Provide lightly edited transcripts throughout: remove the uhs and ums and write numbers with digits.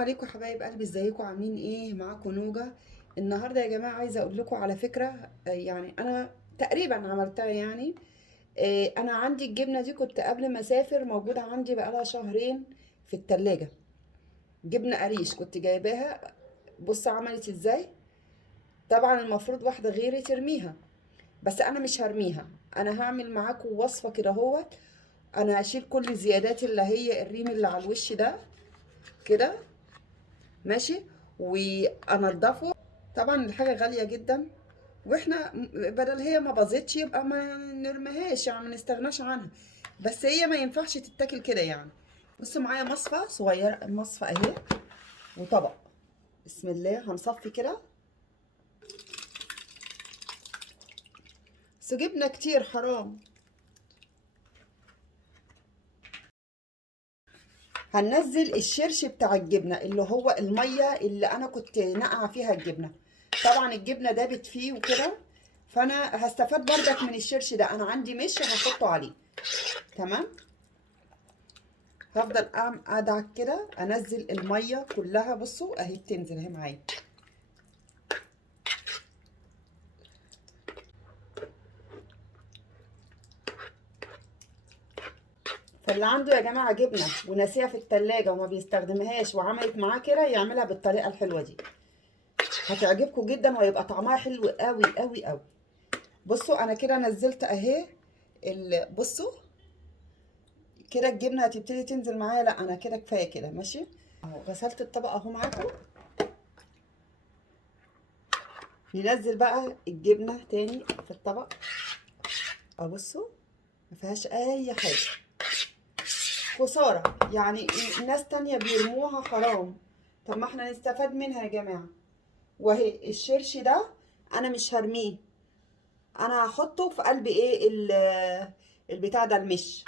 عليكم حبايب قلبي، ازيكم عاملين ايه؟ معاكم نوجة. النهارده يا جماعه عايزه اقول لكم على فكره، يعني انا تقريبا عملتها يعني. انا عندي الجبنه دي كنت قبل ما اسافر موجوده عندي بقالها شهرين في التلاجة. جبنه قريش كنت جايباها. بص عملت ازاي. طبعا المفروض واحده غيري ترميها، بس انا مش هرميها. انا هعمل معاكم وصفه كده اهوت. انا هشيل كل الزيادات اللي هي الريم اللي على الوش ده كده، ماشي، وانضفه. طبعا الحاجه غاليه جدا، واحنا بدل هي ما باظتش يبقى ما نرميهاش، يعني ما نستغناش عنها. بس هي ما ينفعش تتاكل كده يعني. بصوا معايا مصفى صغيره، مصفى اهي، وطبق. بسم الله هنصفي كده. بس جبنا كتير حرام. هننزل الشرش بتاع الجبنه اللي هو الميه اللي انا كنت ناقعه فيها الجبنه. طبعا الجبنه دابت فيه وكده، فانا هستفاد بردك من الشرش ده. انا عندي مش هحطه عليه. تمام. هفضل ادعك كده، انزل الميه كلها. بصوا اهي بتنزل اهي معايا. فاللي عنده يا جماعه جبنه وناسيها في التلاجة وما بيستخدمهاش وعملت معاه كده، يعملها بالطريقه الحلوه دي. هتعجبكم جدا وهيبقى طعمها حلو قوي قوي قوي. بصوا انا كده نزلت اهي. بصوا كده الجبنه هتبتدي تنزل معايا. لا انا كده كفايه كده، ماشي. اهو غسلت الطبق اهو معاكم. ننزل بقى الجبنه تاني في الطبق. اهو بصوا، ما فيهاش اي حاجه. خساره يعني. ناس تانية بيرموها حرام. طب ما احنا نستفاد منها يا جماعه. وهي الشرش ده انا مش هرميه. انا هحطه في قلب ايه البتاع ده المش.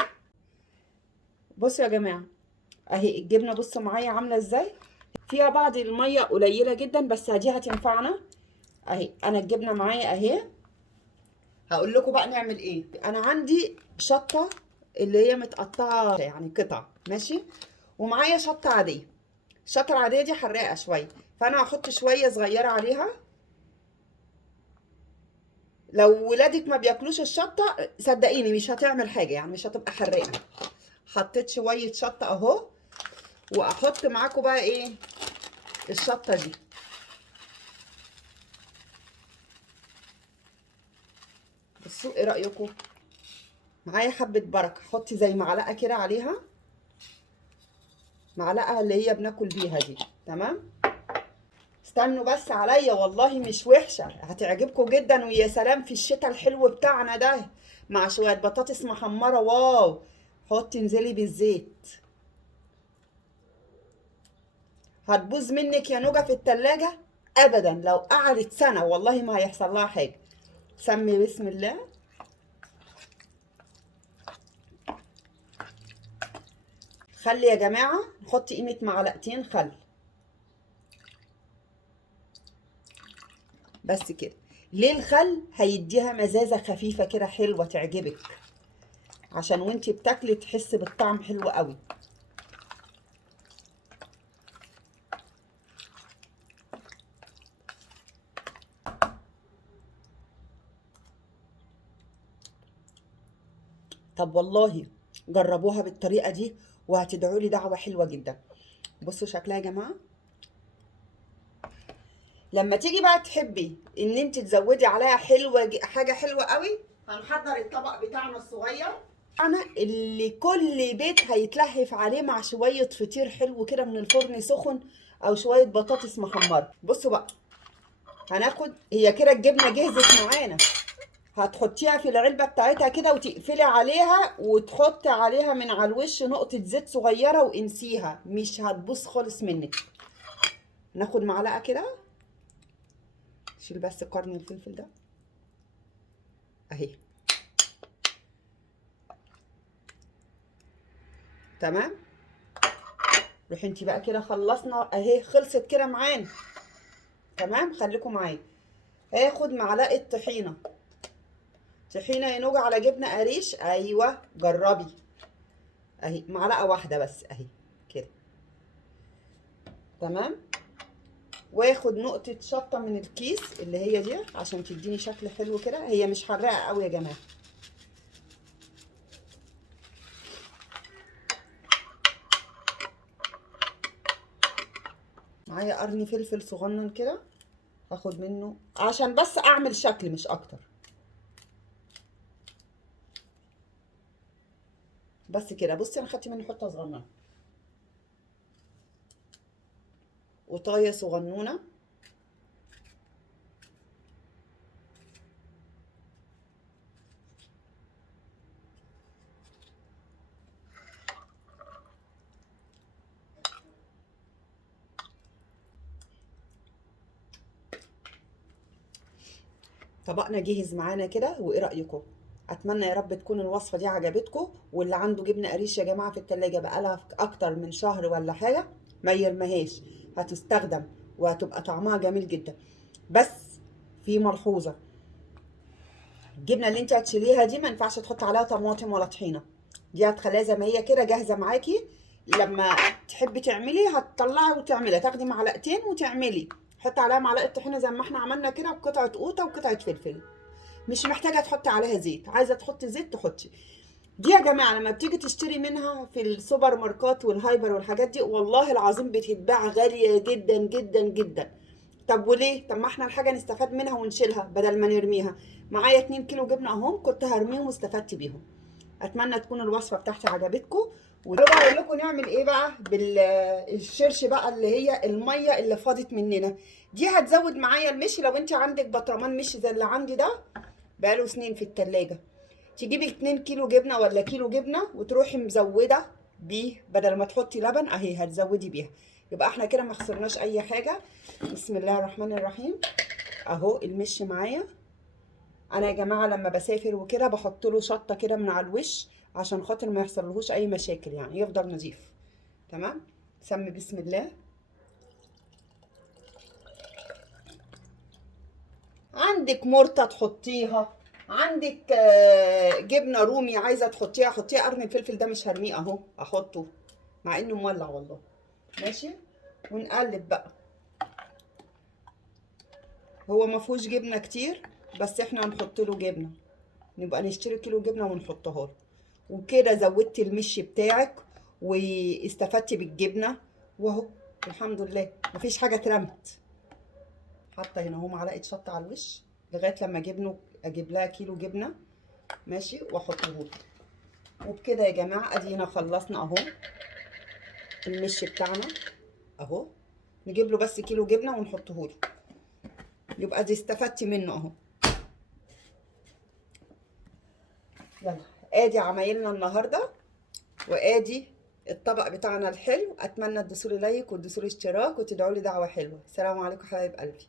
بصوا يا جماعه، اهي الجبنه بصوا معايا عامله ازاي. فيها بعض الميه قليله جدا، بس دي هتنفعنا. اهي انا الجبنه معايا اهي. هقول لكم بقى نعمل ايه. انا عندي شطه اللي هي متقطعه يعني قطع، ماشي. ومعايا شطه عاديه. الشطه العاديه دي حراقه شويه، فانا هحط شويه صغيره عليها. لو ولادك ما بياكلوش الشطه صدقيني مش هتعمل حاجه، يعني مش هتبقى حراقه. حطيت شويه شطه اهو. واحط معاكم بقى ايه الشطه دي. بصوا ايه رايكم. معايا حبه بركه، حطي زي معلقه كده عليها. معلقه اللي هي بناكل بيها دي. تمام. استنوا بس عليا، والله مش وحشه، هتعجبكم جدا. ويا سلام في الشتاء الحلو بتاعنا ده، مع شويه بطاطس محمره. واو. حطي انزلي بالزيت. هتبوظ منك يا نوجة في التلاجة ابدا. لو قعدت سنه والله ما هيحصل لها حاجه. سمي بسم الله. خلي يا جماعه نحط قيمه معلقتين خل. بس كده. ليه الخل؟ هيديها مزازه خفيفه كده حلوه تعجبك، عشان وانتي بتاكلي تحسي بالطعم حلو قوي. طب والله جربوها بالطريقه دي وهتدعوا لي دعوه حلوه جدا. بصوا شكلها يا جماعه. لما تيجي بقى تحبي ان انت تزودي عليها حلوه حاجه حلوه قوي، هنحضر الطبق بتاعنا الصغير. انا اللي كل بيت هيتلهف عليه مع شويه فطير حلو كده من الفرن سخن، او شويه بطاطس محمره. بصوا بقى، هناخد هي كده الجبنه جهزت معانا. هتحطيها في العلبة بتاعتها كده وتقفلي عليها وتحطي عليها من على الوش نقطة زيت صغيرة وانسيها، مش هتبوظ خالص منك. ناخد معلقة كده. شيل بس قرن الفلفل ده اهي. تمام. روحي انتي بقى كده خلصنا اهي، خلصت كده معانا. تمام. خليكم معايا. هاخد معلقة طحينة. طحينة ينوج على جبنة قريش. ايوه جربي. اهي معلقة واحدة بس اهي كده. تمام. واخد نقطة شطة من الكيس اللي هي دي عشان تديني شكل حلو كده. هي مش حراقة قوي يا جماعة. معايا قرن فلفل صغنن كده، هاخد منه عشان بس اعمل شكل مش اكتر. بس كده. بصي انا خدت منه حته صغننه، وطايه صغنونه. طبقنا جهز معانا كده، وايه رايكم؟ اتمنى يا رب تكون الوصفه دي عجبتكم، واللي عنده جبنه قريش يا جماعه في التلاجة بقالها اكتر من شهر ولا حاجه ما يرميهاش، هتستخدم وهتبقى طعمها جميل جدا. بس في ملحوظه، الجبنه اللي انت هتشيليها دي ما ينفعش تحط عليها طماطم ولا طحينه، دي هتخليها زي ما هي كده جاهزه معاكي. لما تحبي تعملي هتطلعي وتعملي، تاخدي معلقتين وتعملي، حطي عليها معلقه طحينه زي ما احنا عملنا كده، وقطعه قوطه وقطعه فلفل. مش محتاجه تحطي عليها زيت، عايزه تحطي زيت تحطي. دي يا جماعه لما بتيجي تشتري منها في السوبر ماركت والهايبر والحاجات دي، والله العظيم بتتباع غاليه جدا جدا جدا. طب وليه؟ طب ما احنا الحاجه نستفاد منها ونشيلها بدل ما نرميها. معايا 2 كيلو جبنه اهم، كنت هرميهم واستفدت بيهم. اتمنى تكون الوصفه بتاعتي عجبتكم. ودلوقتي هقول لكم نعمل ايه بقى بالشرش بقى، اللي هي الميه اللي فاضت مننا دي. هتزود معايا المشي. لو انت عندك برطمان مشي زي اللي عندي ده بقاله سنين في التلاجة، تجيبي 2 كيلو جبنه ولا كيلو جبنه وتروحي مزوده بيه، بدل ما تحطي لبن اهي هتزودي بيها. يبقى احنا كده ما خسرناش اي حاجه. بسم الله الرحمن الرحيم. اهو المش معايا. انا يا جماعه لما بسافر وكده بحط له شطه كده من على الوش عشان خاطر ما يحصلهوش اي مشاكل، يعني يفضل نظيف. تمام. سمي بسم الله. عندك مرته تحطيها، عندك جبنه رومي عايزه تحطيها حطيها. قرن الفلفل ده مش هرميه اهو، احطه مع انه مولع والله. ماشي. ونقلب بقى. هو ما فيهوش جبنه كتير، بس احنا هنحط له جبنه، نبقى نشتري كيلو جبنه ونحطها له. وكده زودتي المش بتاعك واستفدتي بالجبنه، واهو الحمد لله مفيش حاجه اترمت. حاطه هنا اهو معلقه شطه على الوش لغايه لما اجيب لها كيلو جبنه. ماشي. واحطه له. وبكده يا جماعه ادينا خلصنا اهو المش بتاعنا اهو. نجيب له بس كيلو جبنه ونحطه له، يبقى دي استفدتي منه اهو. يلا ادي عمايلنا النهارده، وادي الطبق بتاعنا الحلو. اتمنى تدوسوا لي لايك وتدوسوا لي اشتراك وتدعوا لي دعوه حلوه. السلام عليكم حبايب قلبي.